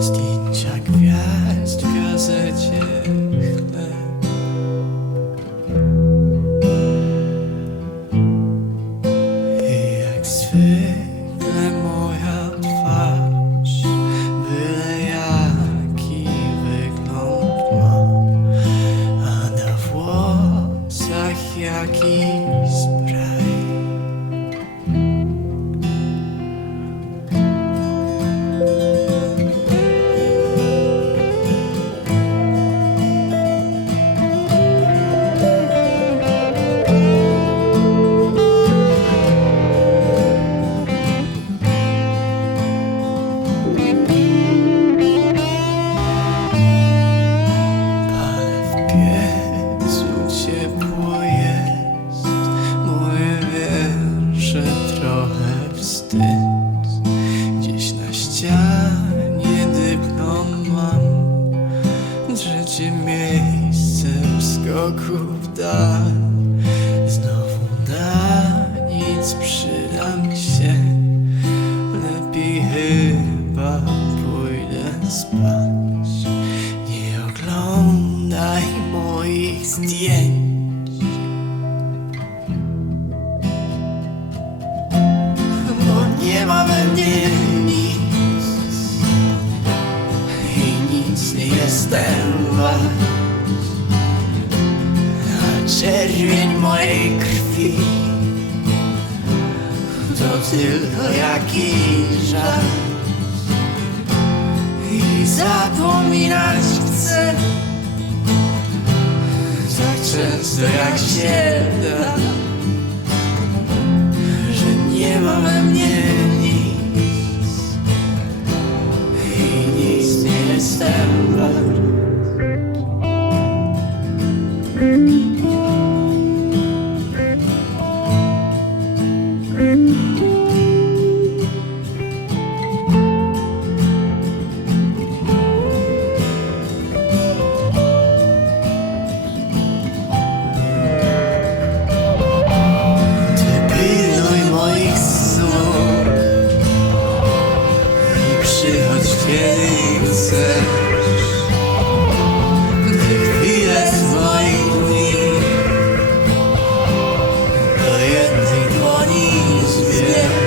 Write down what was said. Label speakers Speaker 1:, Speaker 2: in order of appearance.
Speaker 1: Zdjęcia gwiazd w gazecie chleb I jak zwykle moja twarz Byle jaki wygląd ma A na włosach jakiś spray w skoku w dal. Znowu na nic przydam się. Lepiej chyba pójdę spać. Nie oglądaj moich zdjęć czerwień mojej krwi. To tylko jakiś żart i zapominać chcę. Tak często jak się da Że nie ma we mnie
Speaker 2: Yeah.